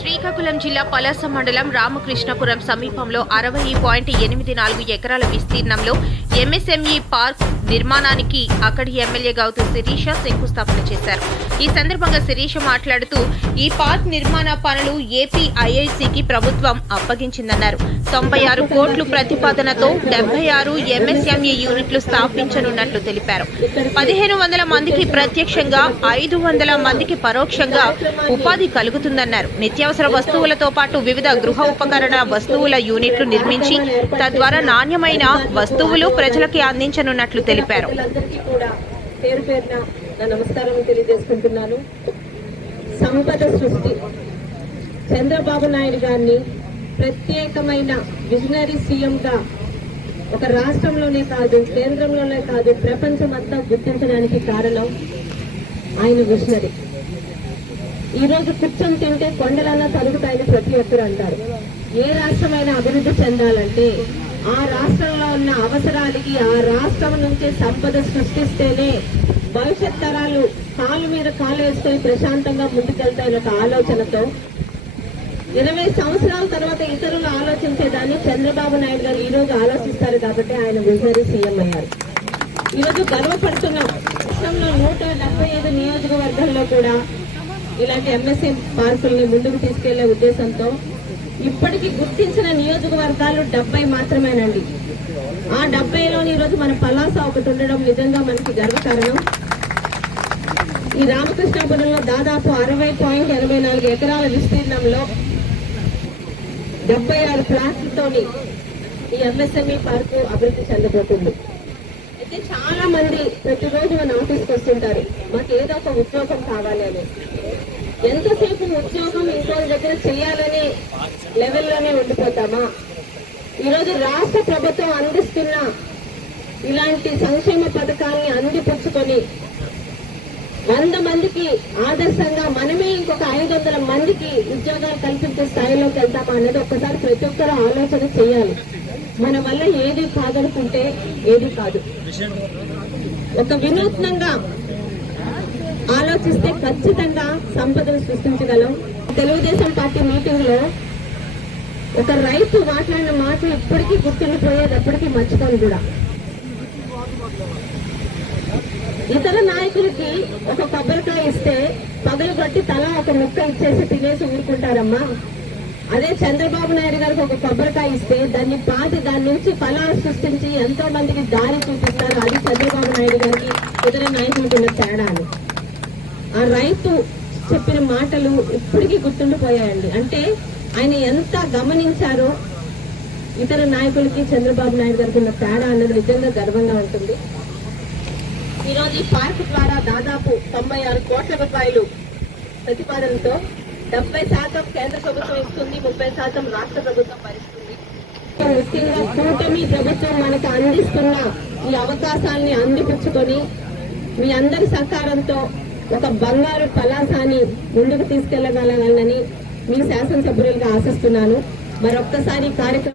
శ్రీకాకుళం జిల్లా పలాస మండలం రామకృష్ణపురం సమీపంలో అరవై పాయింట్ ఎనిమిది నాలుగు ఎకరాల విస్తీర్ణంలో ఎంఎస్ఎంఈ పార్క్ నిర్మాణానికి అక్కడి ఎమ్మెల్యే గౌతు శిరీష శంకుస్థాపన చేశారు. ఈ సందర్భంగా శిరీష మాట్లాడుతూ ఈ పార్క్ నిర్మాణ పనులు ఏపీ ఐఐసికి ప్రభుత్వం అప్పగించిందన్నారు. తొంభై ఆరు కోట్లు ప్రతిపాదనతో డెబ్బై ఆరు ఎంఎస్ఎంఈ యూనిట్లు స్థాపించనున్నట్లు తెలిపారు. పదిహేను వందల మందికి ప్రత్యక్షంగా ఐదు వందల మందికి పరోక్షంగా ఉపాధి కలుగుతుందన్నారు. నిత్యావసర వస్తువులతో పాటు వివిధ గృహ ఉపకరణ వస్తువుల యూనిట్లు నిర్మించి తద్వారా నాణ్యమైన వస్తువులు ప్రజలకి అందించనున్నట్లు తెలిపారు. కూడా పేరు పేరున నా నమస్కారం తెలియజేసుకుంటున్నాను. సంపద సృష్టి. చంద్రబాబు నాయుడు గారిని ప్రత్యేకమైన విజనరీ సీఎంగా ఒక రాష్ట్రంలోనే కాదు కేంద్రంలోనే కాదు ప్రపంచమంతా గుర్తించడానికి కారణం ఆయన విజనరీ. ఈ రోజు కూర్చొని తింటే కొండలన్నా తరుగుతాయని ప్రతి ఒక్కరు అంటారు. ఏ రాష్ట్రమైనా అభివృద్ధి చెందాలంటే ఆ రాష్ట్రంలో ఉన్న అవసరాలకి ఆ రాష్ట్రం నుంచి సంపద సృష్టిస్తేనే భవిష్యత్ తరాలు కాలు మీద కాలు వేసుకొని ప్రశాంతంగా ముందుకెళ్తాయని ఒక ఆలోచనతో ఇరవై సంవత్సరాల తర్వాత ఇతరులు ఆలోచించేదాన్ని చంద్రబాబు నాయుడు గారు ఈ రోజు ఆలోచిస్తారు కాబట్టి ఆయన విజరీ సీఎం అయ్యారు. ఈ రోజు గర్వపడుతున్నాం. రాష్ట్రంలో నూట డెబ్బై ఐదు నియోజకవర్గాల్లో కూడా ఇలాంటి ఎంఎస్ఎం పార్కుల్ని ముందుకు తీసుకెళ్ళే ఉద్దేశంతో ఇప్పటికీ గుర్తించిన నియోజకవర్గాలు డెబ్బై మాత్రమేనండి. ఆ డెబ్బైలోని ఈరోజు మన పలాస ఒకటి ఉండడం నిజంగా మనకి గర్వకారణం. ఈ రామకృష్ణాపురంలో దాదాపు అరవై పాయింట్ ఎనభై నాలుగు ఎకరాల విస్తీర్ణంలో డెబ్బై ఆరు ప్లాట్లతోని ఈ ఎంఎస్ఎంఈ పార్కు అభివృద్ధి చెందబోతుంది. అయితే చాలా మంది ప్రతిరోజు మన ఆఫీస్కి వస్తుంటారు. మాకు ఏదో ఒక ఉద్యోగం కావాలి అని. ఎంతసేపు ఉద్యోగం ఇంకోటి దగ్గర చేయాలనే లెవెల్లోనే ఉండిపోతామా? ఈరోజు రాష్ట్ర ప్రభుత్వం అందిస్తున్న ఇలాంటి సంక్షేమ పథకాన్ని అందిపుచ్చుకొని వంద మందికి ఆదర్శంగా మనమే ఇంకొక ఐదు వందల మందికి ఉద్యోగాలు కల్పించే స్థాయిలోకి వెళ్తామా అన్నది ఒక్కసారి ప్రతి ఒక్కరు ఆలోచన చేయాలి. మన వల్ల ఏది కాదనుకుంటే ఏది కాదు. ఒక వినూత్నంగా ఆలోచిస్తే ఖచ్చితంగా సంపదను సృష్టించగలం. తెలుగుదేశం పార్టీ మీటింగ్లో ఒక రైతు మాట్లాడిన మాట ఇప్పటికీ గుర్తుండిపోయేది ఎప్పటికీ మర్చిపోను కూడా. ఇతర నాయకులకి ఒక కొబ్బరికాయ ఇస్తే పగలు కొట్టి తల ఒక ముక్క ఇచ్చేసి తినేసి ఊరుకుంటారమ్మా. అదే చంద్రబాబు నాయుడు గారికి ఒక కొబ్బరికాయ ఇస్తే దాన్ని పాతి దాని నుంచి ఫలాలు సృష్టించి ఎంతో మందికి దారి చూపిస్తారు. అది చంద్రబాబు నాయుడు గారికి ఇతర నాయకులకి ఉన్న తేడా ఆ రైతు చెప్పిన మాటలు ఇప్పటికీ గుర్తుండిపోయాయండి. అంటే ఆయన ఎంత గమనించారో ఇతర నాయకులకి చంద్రబాబు నాయుడు గారికి ఉన్న తేడా అన్నది నిజంగా గర్వంగా ఉంటుంది. ఈ రోజు ఈ పార్క్ ద్వారా దాదాపు తొంభై ఆరు కోట్ల రూపాయలు ప్రతిపాదనతో డెబ్బై శాతం కేంద్ర ప్రభుత్వం ఇస్తుంది ముప్పై శాతం రాష్ట్ర ప్రభుత్వం భరిస్తుంది. ముఖ్యంగా కూటమి ప్రభుత్వం మనకు అందిస్తున్న ఈ అవకాశాన్ని అందిపుచ్చుకొని మీ అందరి సహకారంతో ఒక బంగారు పలాసాన్ని ముందుకు తీసుకెళ్ళగలగాలని మీ శాసనసభ్యులుగా ఆశిస్తున్నాను. మరొక్కసారి కార్యక్రమం